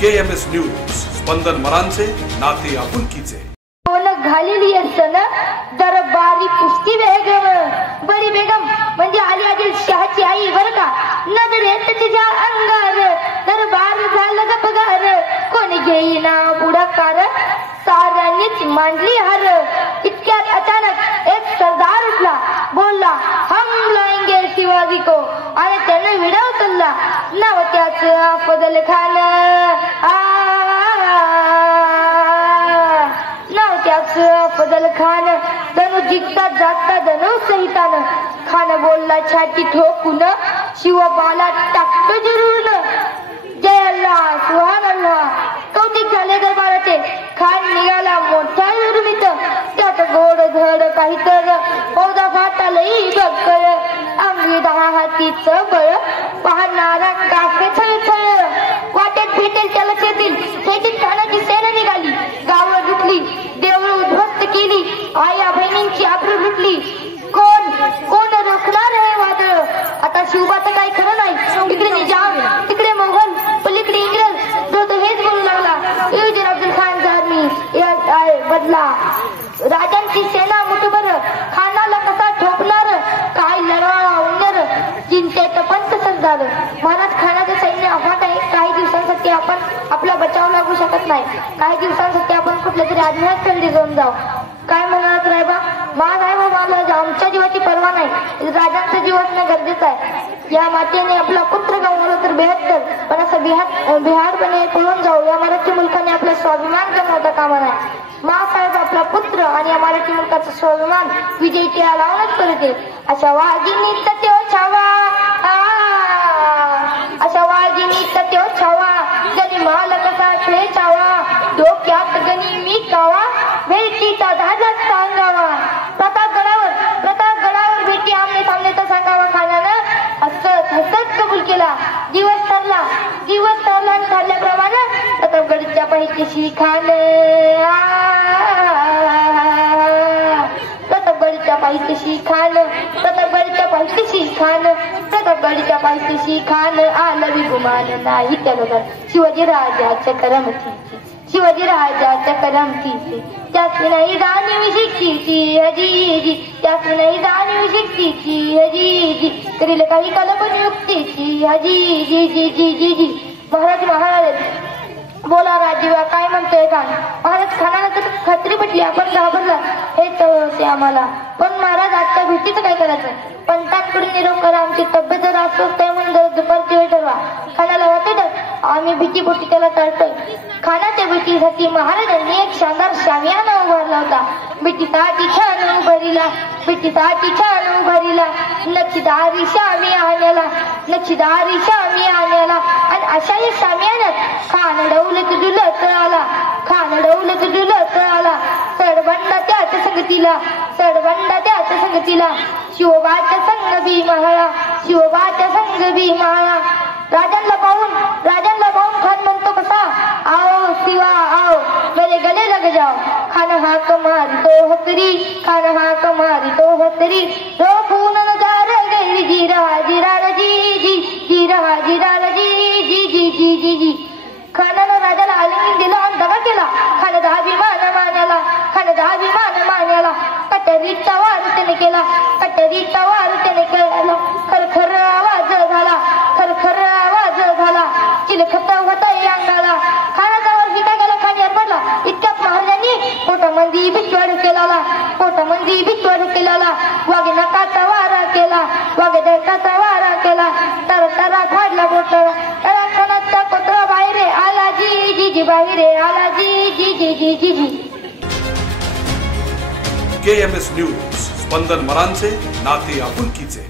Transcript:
KMS news, स्पंदन मरांचे, नाते आपुलकीचे. घालेली असताना दरबारी पुष्टी बेगम, बरी बेगम म्हणजे अली आदिल शहाची आई बर का. नजरेत तिच्या अंगार दरबार झालं ग पगार. कोणी घेईना पुढाकार, साऱ्यांनीच मांडली हार. इतक्यात अचानक एक सरदार उठला, बोलला हम लाएंगे शिवाजी को, आणि त्याने विडा उचलला. नाव त्याचं अफजल खान. अफजल खान. धनु जिंकता जागता धनु सहितान. खान बोलला छाती ठोकून, शिवबाला टाकतो जरूर. जय अल्लाह, सुहान अल्लाह. कौतिक झाले दरबाराचे. खान निघाला मोठा निर्मित, त्यात गोड धड काही तर पौदा फाटालही बक्कळ. अंगी 10 हातीचं बळ, पाहणारा कासे छळछळ. वाटेत भेटेल त्याला छेतील, छेतीत खानाची सेना निघाली. गावं लुटली, देवळं उद्ध्वस्त केली, आया बहिणींची आबरू लुटली. कोण कोण रोखणार हे वादळ. आता शिवबाचं काही खरं नाही. इकडे निजाम, तिकडे मोगल, पलीकडे इंग्रज. तो हेच बोलू लागला, युवजीर अफजल खान आर्मी बदला. राजांची सेना मुठभर, खानाला कसा ठोकणार. काय लढा उन्नर, चिंतेत पंत सरदार. महाराज, खानाचं सैन्य अफाट आहे. काही दिवसांसाठी आपण आपला बचाव लागू शकत नाही. काही दिवसांसाठी आपण कुठल्या तरी आज्ञात खेळली जाऊन जाऊ. काय म्हणाल रायबा? मला आमच्या जीवाची पर्वा नाही, राजांचं जीव असणं गरजेचं आहे. या मातेने आपला पुत्र गमावला तर 72, पण असं बिहारपणे पळून जाऊ या मराठी मुलकाने आपला स्वाभिमान गमावता कामा नाही. मासाहेब आपला पुत्र आणि या मराठी मुलकाचा स्वाभिमान विजयी टिळा लावूनच करत येईल. अशा वाघिनीत त्यो छावा, अशा वाघिनीत त्यो छावा. जनी माल कसा खेचावा, डोक्यात गणी मी कावा. भेटीचा धागा सांगावा, प्रतापगडावर भेटी आमने सामने तर सांगावा. खानानं हसत हसत कबूल केला. दिवस ठरला आणि ठरल्याप्रमाणे प्रतापगडच्या पाहिजेशी खान. प्रतापगडच्या पाहिजेशी खान. आलं विगुमान नाही त्याला. शिवाजी राजाच्या करमतीची त्याची नाही जाणीव शिकतीची हजीजी. त्याची नाही जाणीव शिकतीची हजीजी. करील काही कल्पना युक्तीची हजीजी जी जी जी जी. महाराज बोला राजीवा, काय म्हणतोय खान? महाराज, खानाला तर खात्री पटली, आपण घाबरला हे तर आम्हाला. पण महाराज, आजच्या भेटीचं काय करायचं? पंतांकडून निरोप करा, आमची तब्येत जर अस्वस्थ आहे म्हणून दुपारची वेळ ठरवा. खानाला वाटते तर आम्ही भीतीपोटी त्याला टाळतोय. खानाच्या भेटीसाठी महाराजांनी एक शानदार शामियाना उभारला होता. भेटीसाठी छान उभारीला नक्षीदारी शामियान्याला. आणि अशा या शामियान्यात खान डौलत डुलत आला. सडबंडा त्याच संगतीला. शिवबाच्या संग बी महाळा. राजांना पाहून खान म्हणतो कसा, आओ शिवा आओ, मेरे गले लग जाओ. खान हाक मारितो हतरी. रोखून नजार गैरी जिरा जी. खानानं राजाला आलिंगन दिलं आणि दगा केला. खान दहाभिमान मान्याला. कटरीचा वार त्याने केला. खरखर आवाज झाला. चिलखत होता अंगाला. खानाचा वर हिटा गेला, खान पडला. इतक्यात महाराजांनी पोटामंदी भिटवाड केला. वाघ नकाचा वारा केला. तरा फाडला बोटाला. खानाचा कोतरा बाहेर आला जी. KMS न्यूज, स्पंदन मरांचे, नाते आपुलकीचे.